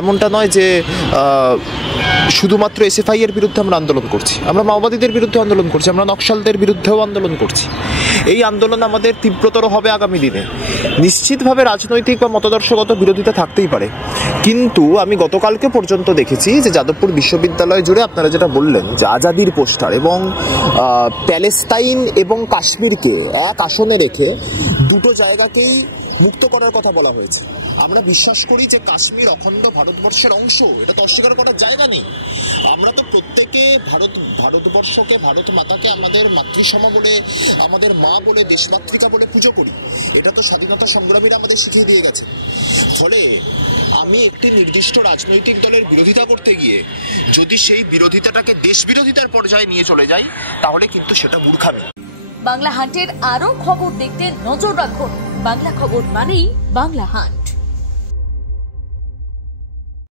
এমনটা নয় যে শুধুমাত্র এসএফআই এর বিরুদ্ধে আমরা আন্দোলন করছি, আমরা মাওবাদীদের বিরুদ্ধে আন্দোলন করছি, আমরা নকশালদের বিরুদ্ধেও আন্দোলন করছি। এই আন্দোলন আমাদের তীব্রতর হবে আগামী দিনে। নিশ্চিতভাবে রাজনৈতিক বা মতাদর্শগত বিরোধিতা থাকতেই পারে, কিন্তু আমি গতকালকে পর্যন্ত দেখেছি যে যাদবপুর বিশ্ববিদ্যালয় জুড়ে আপনারা যেটা বললেন যে আজাদির পোস্টার এবং প্যালেস্তাইন এবং কাশ্মীরকে এক আসনে রেখে দুটো জায়গাকেই মুক্ত করার কথা বলা হয়েছে। আমরা বিশ্বাস করি যে কাশ্মীর অখণ্ড ভারতবর্ষের অংশ, এটা তো অস্বীকার করার জায়গা নেই। আমরা তো প্রত্যেকে ভারতবর্ষকে, ভারত মাতাকে আমাদের মাতৃসম বলে, আমাদের মা বলে, দেশমাতৃকা বলে পুজো করি। এটা তো স্বাধীনতা সংগ্রামীরা আমাদের শিখিয়ে দিয়ে গেছে। ফলে আমি একটি নির্দিষ্ট রাজনৈতিক দলের বিরোধিতা করতে গিয়ে যদি সেই বিরোধিতাটাকে দেশ বিরোধিতার পর্যায়ে নিয়ে চলে যাই, তাহলে কিন্তু সেটা মূর্খামি। বাংলা হান্টের আরো খবর দেখতে নজর রাখুন। বাংলা খবর মানেই বাংলা হান্ট।